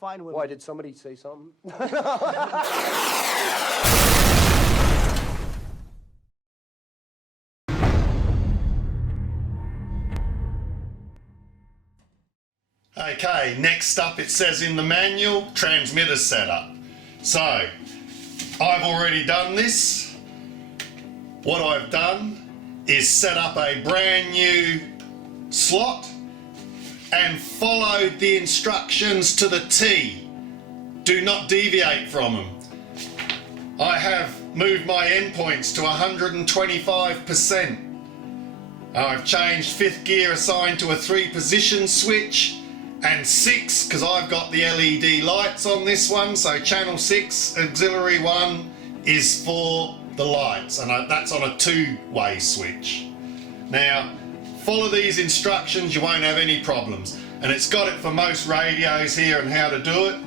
fine women. Why, did somebody say something? Okay, next up it says in the manual, transmitter setup. So, I've already done this. What I've done is set up a brand new slot and followed the instructions to the T. Do not deviate from them. I have moved my endpoints to 125%. I've changed 5th gear assigned to a 3-position switch, and 6 because I've got the LED lights on this one, so channel 6 auxiliary 1 is for the lights, and that's on a 2-way switch. Now follow these instructions, you won't have any problems, and it's got it for most radios here and how to do it.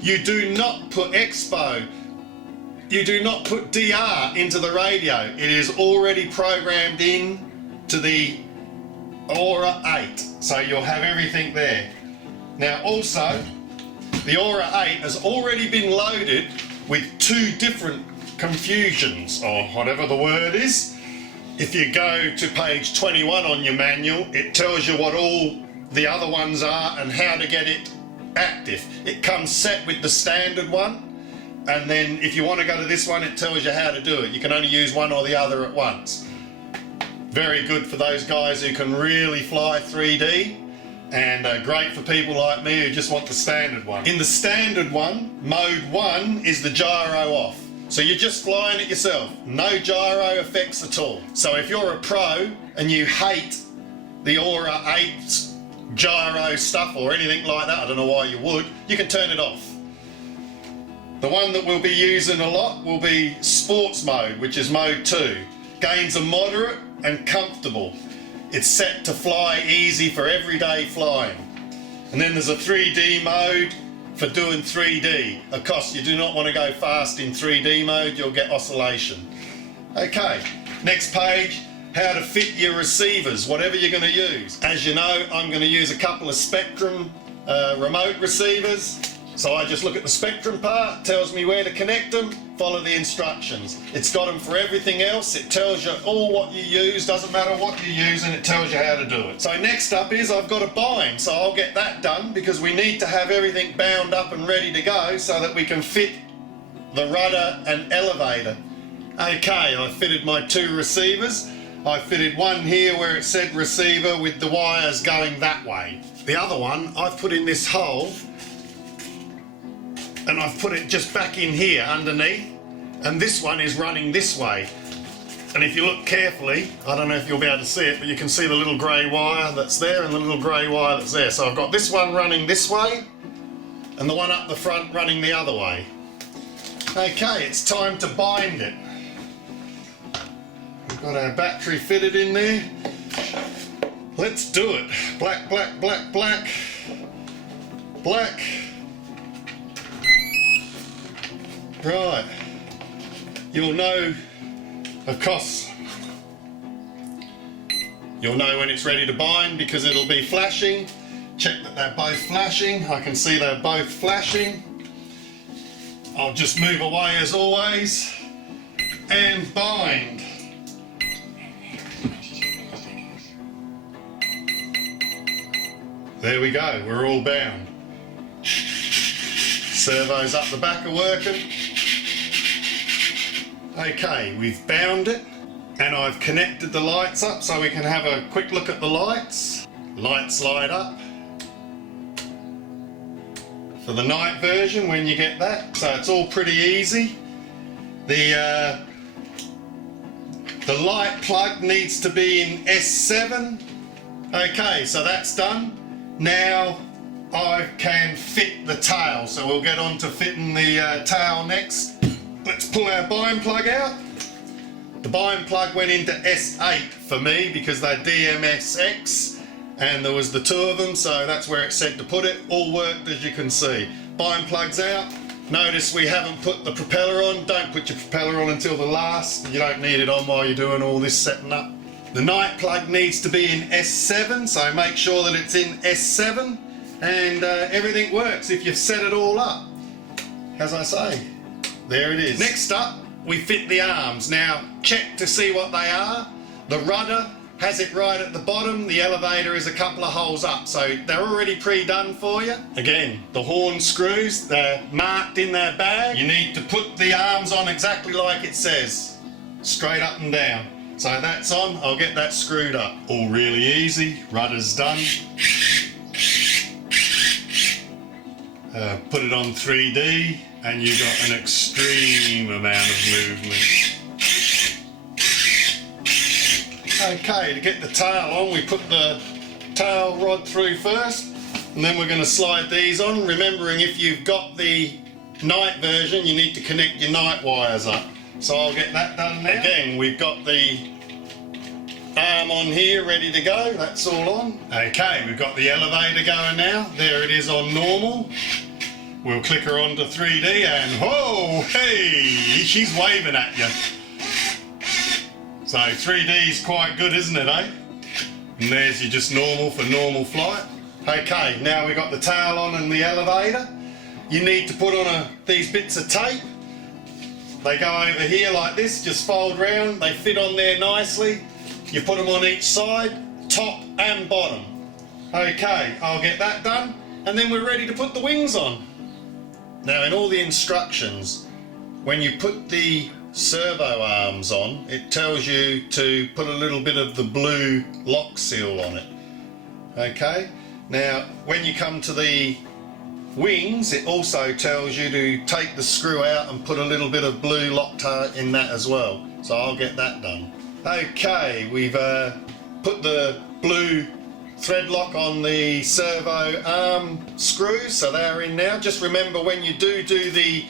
You do not put expo, you do not put DR into the radio. It is already programmed in to the Aura 8, so you'll have everything there. Now also, the Aura 8 has already been loaded with 2 different confusions, or whatever the word is. If you go to page 21 on your manual, it tells you what all the other ones are and how to get it active. It comes set with the standard one, and then if you want to go to this one, it tells you how to do it. You can only use one or the other at once. Very good for those guys who can really fly 3D, and great for people like me who just want the standard one. In the standard one, mode 1 is the gyro off. So you're just flying it yourself, no gyro effects at all. So if you're a pro and you hate the Aura 8 gyro stuff or anything like that, I don't know why you would, you can turn it off. The one that we'll be using a lot will be sports mode, which is mode 2. Gains are moderate and comfortable. It's set to fly easy for everyday flying. And then there's a 3D mode for doing 3D. Of course, you do not want to go fast in 3D mode, you'll get oscillation. Okay, next page, how to fit your receivers, whatever you're going to use. As you know, I'm going to use a couple of Spectrum remote receivers. So I just look at the Spectrum part, tells me where to connect them, follow the instructions. It's got them for everything else, it tells you all what you use, doesn't matter what you use, and it tells you how to do it. So next up is I've got a bind, so I'll get that done because we need to have everything bound up and ready to go so that we can fit the rudder and elevator. Okay, I fitted my 2 receivers. I fitted one here where it said receiver with the wires going that way. The other one I've put in this hole, and I've put it just back in here underneath, and this one is running this way. And if you look carefully, I don't know if you'll be able to see it, but you can see the little grey wire that's there and the little grey wire that's there. So I've got this one running this way and the one up the front running the other way. Okay, it's time to bind it. We've got our battery fitted in there. Let's do it. Black, black, black, black, black. Right, you'll know, of course, you'll know when it's ready to bind because it'll be flashing. Check that they're both flashing. I can see they're both flashing. I'll just move away as always and bind. There we go, we're all bound. Servos up the back are working. Okay, we've bound it and I've connected the lights up so we can have a quick look at the lights. Lights light up for the night version when you get that, so it's all pretty easy. The light plug needs to be in S7. Okay, so that's done. Now I can fit the tail, so we'll get on to fitting the tail next. Let's pull our bind plug out. The bind plug went into S8 for me because they're DMSX and there was the 2 of them, so that's where it said to put it. All worked as you can see. Bind plug's out. Notice we haven't put the propeller on. Don't put your propeller on until the last. You don't need it on while you're doing all this setting up. The night plug needs to be in S7, so make sure that it's in S7. and everything works if you've set it all up. As I say, there it is. Next up, we fit the arms. Now, check to see what they are. The rudder has it right at the bottom, the elevator is a couple of holes up, so they're already pre-done for you. Again, the horn screws, they're marked in their bag. You need to put the arms on exactly like it says, straight up and down. So that's on, I'll get that screwed up. All really easy, rudder's done. Put it on 3D and you've got an extreme amount of movement. Okay, to get the tail on, we put the tail rod through first, and then we're going to slide these on, remembering if you've got the night version, you need to connect your night wires up. So I'll get that done now. Again, we've got the arm on here ready to go, that's all on. Okay, we've got the elevator going now. There it is on normal. We'll click her onto 3D and whoa, hey, she's waving at you. So 3D is quite good, isn't it, eh? And there's your just normal for normal flight. Okay, now we've got the tail on and the elevator. You need to put on these bits of tape. They go over here like this, just fold round, they fit on there nicely. You put them on each side, top and bottom. Okay, I'll get that done, and then we're ready to put the wings on. Now in all the instructions, when you put the servo arms on, it tells you to put a little bit of the blue lock seal on it. Okay, now when you come to the wings, it also tells you to take the screw out and put a little bit of blue Loctite in that as well. So I'll get that done. Okay, we've put the blue thread lock on the servo arm screws, so they're in now. Just remember when you do the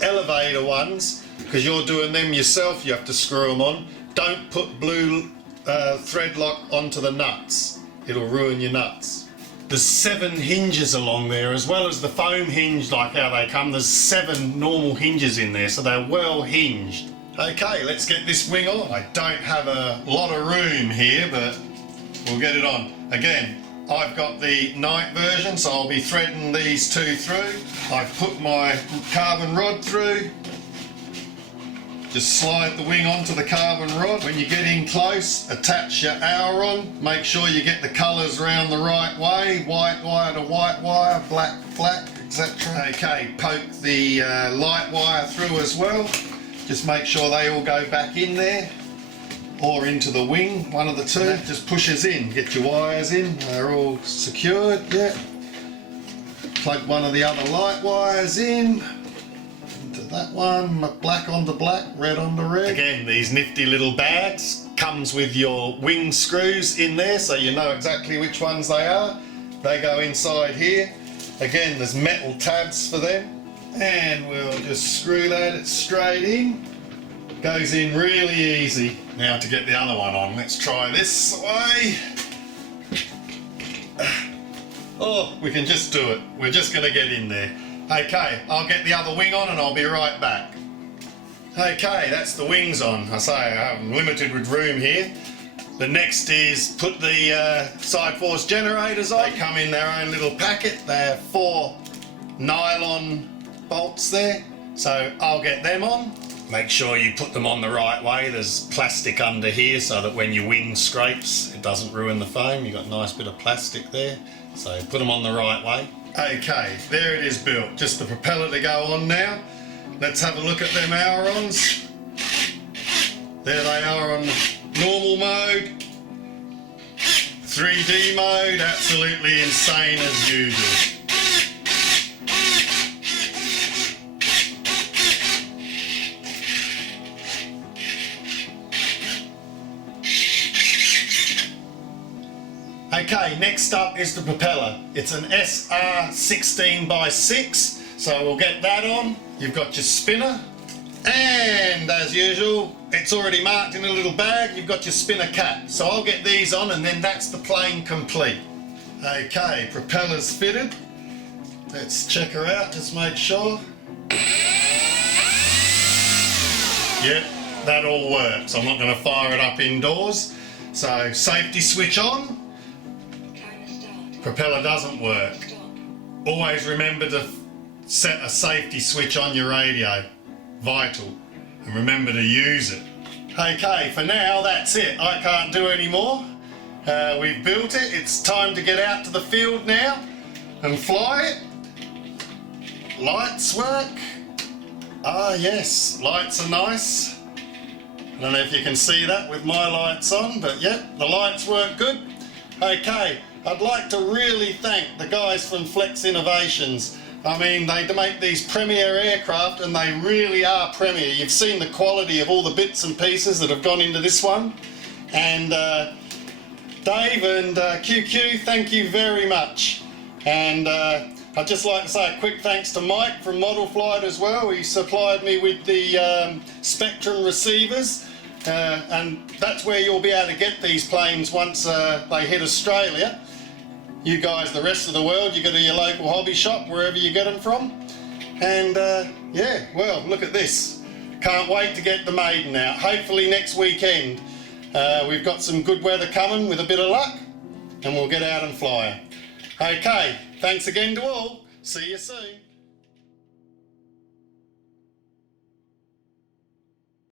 elevator ones, because you're doing them yourself, you have to screw them on. Don't put blue thread lock onto the nuts. It'll ruin your nuts. There's 7 hinges along there, as well as the foam hinge like how they come. There's 7 normal hinges in there, so they're well hinged. Okay, let's get this wing on. I don't have a lot of room here, but we'll get it on. Again, I've got the night version, so I'll be threading these 2 through. I've put my carbon rod through. Just slide the wing onto the carbon rod. When you get in close, attach your aileron. Make sure you get the colours round the right way. White wire to white wire, black, etc. Okay, poke the light wire through as well. Just make sure they all go back in there or into the wing, one of the two. That just pushes in. Get your wires in, they're all secured, yeah. Plug one of the other light wires in. That one, black onto black, red onto red. Again, these nifty little bags comes with your wing screws in there, so you know exactly which ones they are. They go inside here. Again, there's metal tabs for them, and we'll just screw that straight in. Goes in really easy. Now to get the other one on, let's try this way. Oh, we can just do it. We're just going to get in there. Okay, I'll get the other wing on and I'll be right back. Okay, that's the wings on. I say I'm limited with room here. The next is put the side force generators on. They come in their own little packet. They're 4 nylon bolts there. So I'll get them on. Make sure you put them on the right way. There's plastic under here so that when your wing scrapes, it doesn't ruin the foam. You've got a nice bit of plastic there. So put them on the right way. Okay, there it is built. Just the propeller to go on now. Let's have a look at them ailerons. There they are on normal mode. 3D mode, absolutely insane as usual. Okay, next up is the propeller. It's an SR 16x6, so we'll get that on. You've got your spinner, and as usual, it's already marked in a little bag. You've got your spinner cap. So I'll get these on, and then that's the plane complete. Okay, propeller's fitted. Let's check her out, just make sure. Yep, that all works. I'm not going to fire it up indoors. So safety switch on. Propeller doesn't work. always remember to set a safety switch on your radio. Vital. And remember to use it. Okay, for now that's it. I can't do any more. We've built it. It's time to get out to the field now and fly it. Lights work. Ah yes, lights are nice. I don't know if you can see that with my lights on, but yeah, the lights work good. Okay, I'd like to really thank the guys from Flex Innovations. I mean, they make these premier aircraft and they really are premier. You've seen the quality of all the bits and pieces that have gone into this one. And Dave and QQ, thank you very much. And I'd just like to say a quick thanks to Mike from Model Flight as well. He supplied me with the Spectrum receivers. And that's where you'll be able to get these planes once they hit Australia. You guys, the rest of the world, you go to your local hobby shop, wherever you get them from. And yeah, well, look at this. Can't wait to get the maiden out. Hopefully next weekend. We've got some good weather coming with a bit of luck, and we'll get out and fly her. Okay, thanks again to all. See you soon.